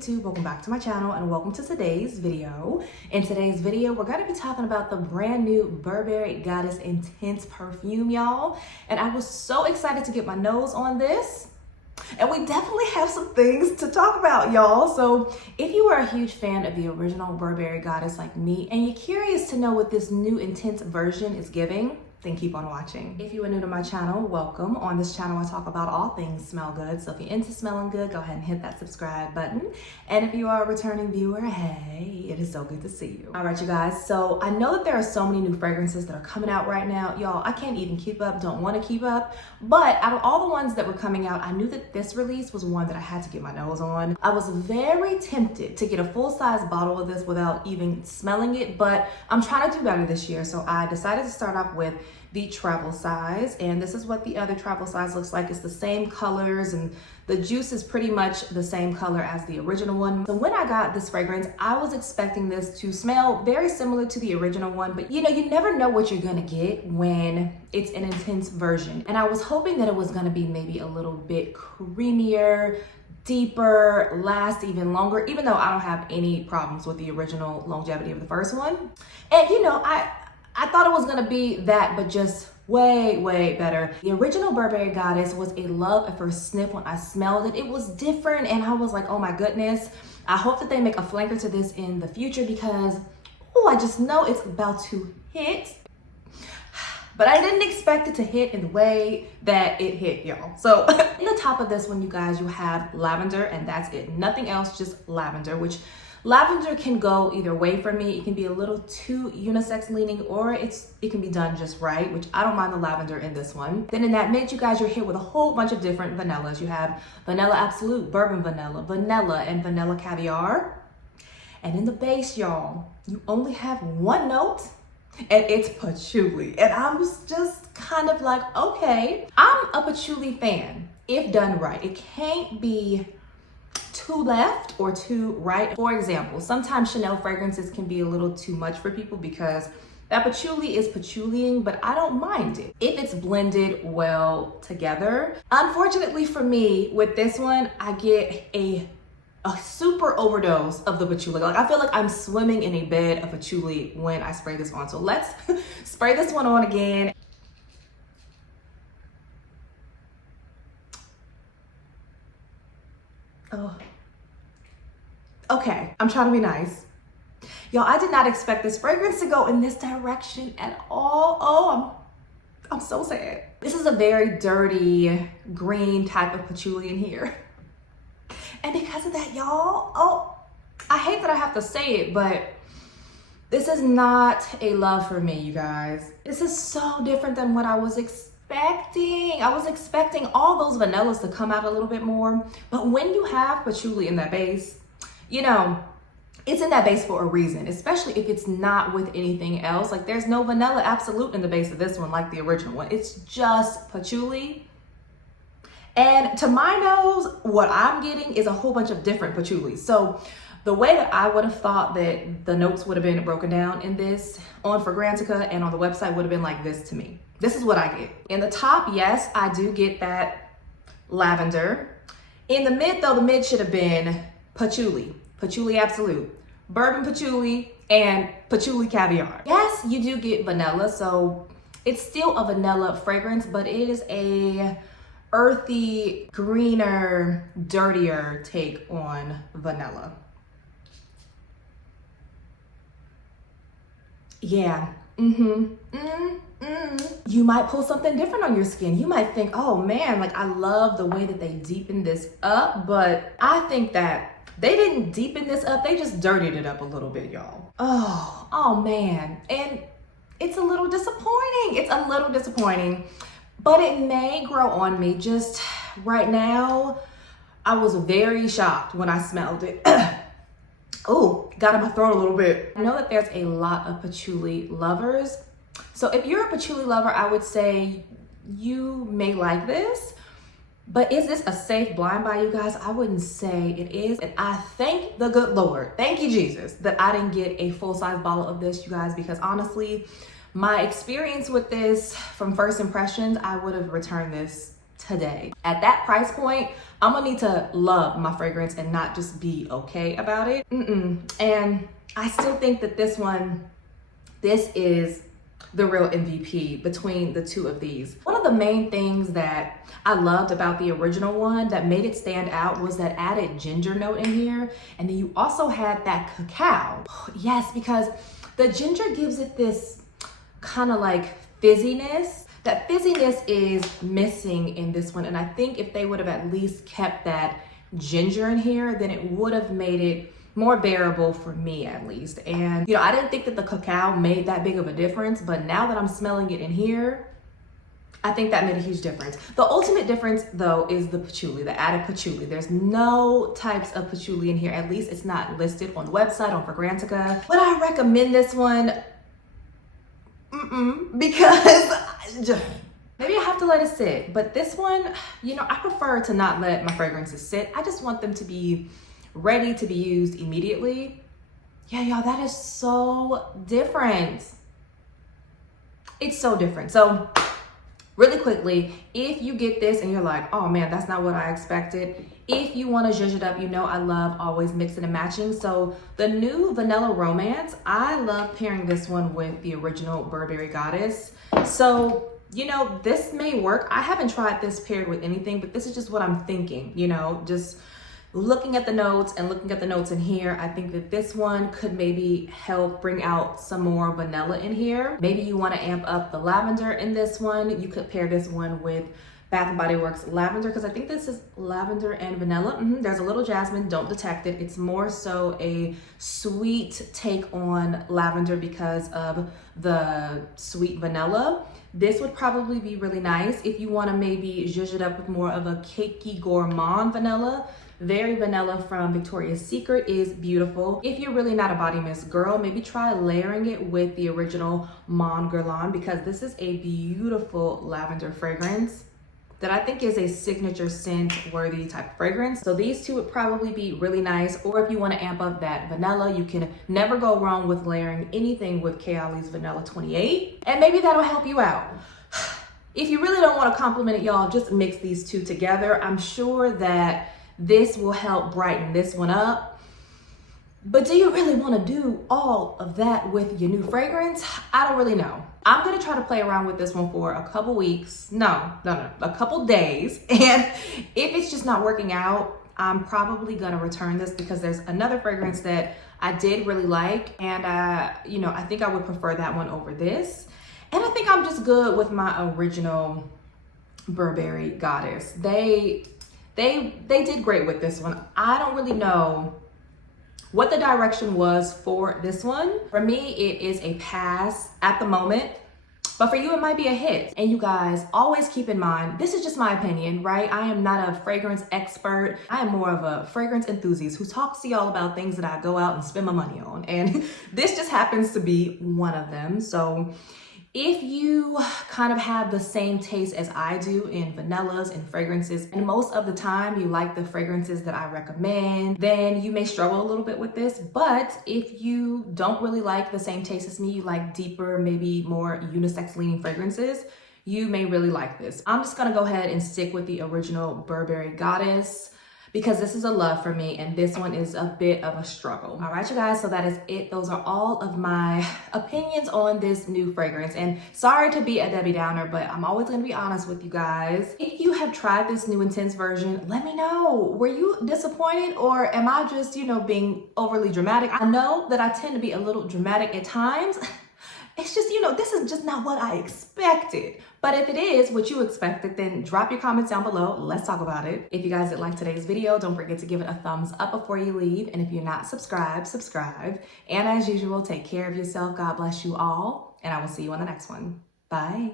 YouTube, welcome back to my channel and welcome to today's video. In today's video, we're gonna be talking about the brand new Burberry Goddess Intense perfume, y'all. And I was so excited to get my nose on this. And we definitely have some things to talk about, y'all. So if you are a huge fan of the original Burberry Goddess like me, and you're curious to know what this new intense version is giving, then keep on watching. If you are new to my channel, welcome. On this channel, I talk about all things smell good. So if you're into smelling good, go ahead and hit that subscribe button. And if you are a returning viewer, hey, it is so good to see you. All right, you guys. So I know that there are so many new fragrances that are coming out right now. Y'all, I can't even keep up, don't want to keep up. But out of all the ones that were coming out, I knew that this release was one that I had to get my nose on. I was very tempted to get a full-size bottle of this without even smelling it, but I'm trying to do better this year. So I decided to start off with the travel size, and this is what the other travel size looks like. It's the same colors and the juice is pretty much the same color as the original one. So when I got this fragrance, I was expecting this to smell very similar to the original one, but you know, you never know what you're gonna get when it's an intense version. And I was hoping that it was gonna be maybe a little bit creamier, deeper, last even longer, even though I don't have any problems with the original longevity of the first one. And you know, I thought it was gonna be that, but just way, way better. The original Burberry Goddess was a love at first sniff. When I smelled it, it was different, and I was like, oh my goodness. I hope that they make a flanker to this in the future because, oh, I just know it's about to hit. But I didn't expect it to hit in the way that it hit, y'all. So in the top of this one, you guys, you have lavender, and that's it. Nothing else, just lavender, which lavender can go either way for me. It can be a little too unisex leaning, or it can be done just right, which I don't mind the lavender in this one. Then in that mid, you guys, you're hit with a whole bunch of different vanillas. You have vanilla absolute, bourbon vanilla, and vanilla caviar. And in the base, y'all, you only have one note, and it's patchouli. And I was just kind of like, okay, I'm a patchouli fan if done right. It can't be too left or too right. For example, sometimes Chanel fragrances can be a little too much for people because that patchouli is patchouliing, but I don't mind it if it's blended well together. Unfortunately for me, with this one, I get a super overdose of the patchouli. Like I feel like I'm swimming in a bed of patchouli when I spray this on. So let's spray this one on again. Oh. Okay, I'm trying to be nice. Y'all, I did not expect this fragrance to go in this direction at all. Oh, I'm so sad. This is a very dirty green type of patchouli in here. And because of that, y'all, oh, I hate that I have to say it, but this is not a love for me, you guys. This is so different than what I was expecting. I was expecting all those vanillas to come out a little bit more, but when you have patchouli in that base, you know, it's in that base for a reason, especially if it's not with anything else. Like there's no vanilla absolute in the base of this one like the original one. It's just patchouli. And to my nose, what I'm getting is a whole bunch of different patchouli. So the way that I would have thought that the notes would have been broken down in this on Fragrantica and on the website would have been like this to me. This is what I get. In the top, yes, I do get that lavender. In the mid though, the mid should have been patchouli, patchouli absolute, bourbon patchouli, and patchouli caviar. Yes, you do get vanilla, so it's still a vanilla fragrance, but it is a earthy, greener, dirtier take on vanilla. Yeah, You might pull something different on your skin. You might think, oh man, like I love the way that they deepen this up, but I think that they didn't deepen this up, they just dirtied it up a little bit, y'all. Oh man, and it's a little disappointing. It's a little disappointing, but it may grow on me. Just right now, I was very shocked when I smelled it. Oh, got in my throat a little bit. I know that there's a lot of patchouli lovers. So if you're a patchouli lover, I would say you may like this. But is this a safe blind buy, you guys? I wouldn't say it is. And I thank the good Lord, thank you Jesus, that I didn't get a full-size bottle of this, you guys, because honestly, my experience with this from first impressions, I would have returned this today. At that price point, I'm gonna need to love my fragrance and not just be okay about it. And I still think that this is the real MVP between the two of these. One of the main things that I loved about the original one that made it stand out was that added ginger note in here. And then you also had that cacao. Yes, because the ginger gives it this kind of like fizziness. That fizziness is missing in this one. And I think if they would have at least kept that ginger in here, then it would have made it more bearable for me at least. And you know, I didn't think that the cacao made that big of a difference, but now that I'm smelling it in here, I think that made a huge difference. The ultimate difference though is the patchouli, the added patchouli. There's no types of patchouli in here, at least it's not listed on the website on Fragrantica. Would I recommend this one? Because maybe I have to let it sit. But this one, you know, I prefer to not let my fragrances sit. I just want them to be ready to be used immediately. Yeah, y'all, that is so different. It's so different. So really quickly, if you get this and you're like, oh man, that's not what I expected. If you want to zhuzh it up, you know I love always mixing and matching. So the new Vanilla Romance, I love pairing this one with the original Burberry Goddess. So, you know, this may work. I haven't tried this paired with anything, but this is just what I'm thinking, you know, just looking at the notes and looking at the notes in here, I think that this one could maybe help bring out some more vanilla in here. Maybe you want to amp up the lavender in this one. You could pair this one with Bath & Body Works lavender, because I think this is lavender and vanilla. There's a little jasmine, don't detect it. It's more so a sweet take on lavender because of the sweet vanilla. This would probably be really nice if you want to maybe zhuzh it up with more of a cakey gourmand vanilla. Very Vanilla from Victoria's Secret is beautiful. If you're really not a body mist girl, maybe try layering it with the original Mon Guerlain, because this is a beautiful lavender fragrance that I think is a signature scent worthy type of fragrance. So these two would probably be really nice. Or if you want to amp up that vanilla, you can never go wrong with layering anything with Kayali's Vanilla 28. And maybe that'll help you out. If you really don't want to compliment it, y'all, just mix these two together. I'm sure that this will help brighten this one up. But do you really want to do all of that with your new fragrance? I don't really know. I'm going to try to play around with this one for a couple weeks. No, a couple days. And if it's just not working out, I'm probably going to return this, because there's another fragrance that I did really like. And, you know, I think I would prefer that one over this. And I think I'm just good with my original Burberry Goddess. They did great with this one. I don't really know what the direction was for this one. For me, it is a pass at the moment, but for you, it might be a hit. And you guys always keep in mind, this is just my opinion, right? I am not a fragrance expert. I am more of a fragrance enthusiast who talks to y'all about things that I go out and spend my money on. And this just happens to be one of them. So if you kind of have the same taste as I do in vanillas and fragrances, and most of the time you like the fragrances that I recommend, then you may struggle a little bit with this. But if you don't really like the same taste as me, you like deeper, maybe more unisex leaning fragrances, you may really like this. I'm just gonna go ahead and stick with the original Burberry Goddess, because this is a love for me and this one is a bit of a struggle. All right, you guys, so that is it. Those are all of my opinions on this new fragrance. And sorry to be a Debbie Downer, but I'm always gonna be honest with you guys. If you have tried this new intense version, let me know. Were you disappointed, or am I just, you know, being overly dramatic? I know that I tend to be a little dramatic at times. It's just, you know, this is just not what I expected. But if it is what you expected, then drop your comments down below. Let's talk about it. If you guys did like today's video, don't forget to give it a thumbs up before you leave. And if you're not subscribed, subscribe. And as usual, take care of yourself. God bless you all. And I will see you on the next one. Bye.